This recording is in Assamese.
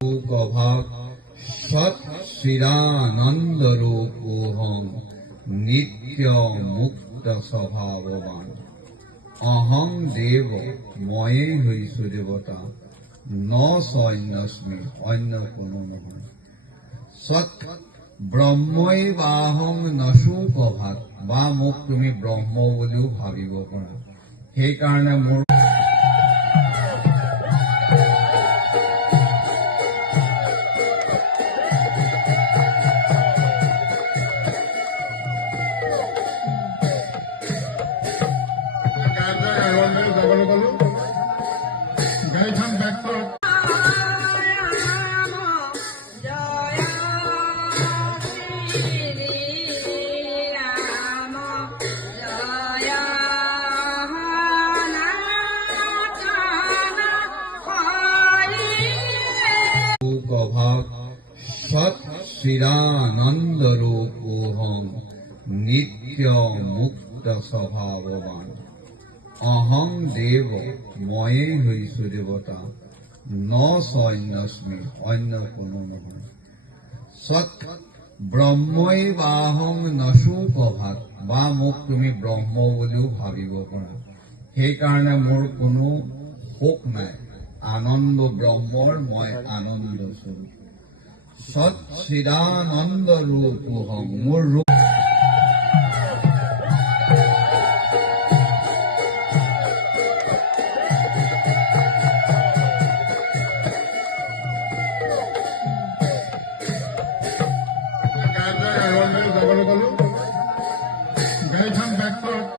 अभाव सत चिदानंद रूपोहम नित्य मुक्त स्वभाववान अहम देव मये হৈছো देवता न सैन्यस्मि अन्य कोनो নহয় सत ब्रह्मই বাহং নশু প্রভাত বা মোক তুমি ব্ৰহ্ম বুলিও ভাবিব পাৰা সেইকাৰণে মোৰ अभाव सत चिदानंद रूपोहम नित्य मुक्त स्वभाववान अहम देव मये হৈছো देवता न सैन्यस्मि अन्य कोनो নহয় सत ब्रह्मই বাহং নশু প্ৰভাত বা মোক তুমি ব্ৰহ্ম বুলিও ভাবিব পাৰা সেইকাৰণে মোৰ কোনো শোক নাই आनंद ब्रह्मर मैं आनंद स्वरूप सत चिदानंद रूप हम मोर रूप I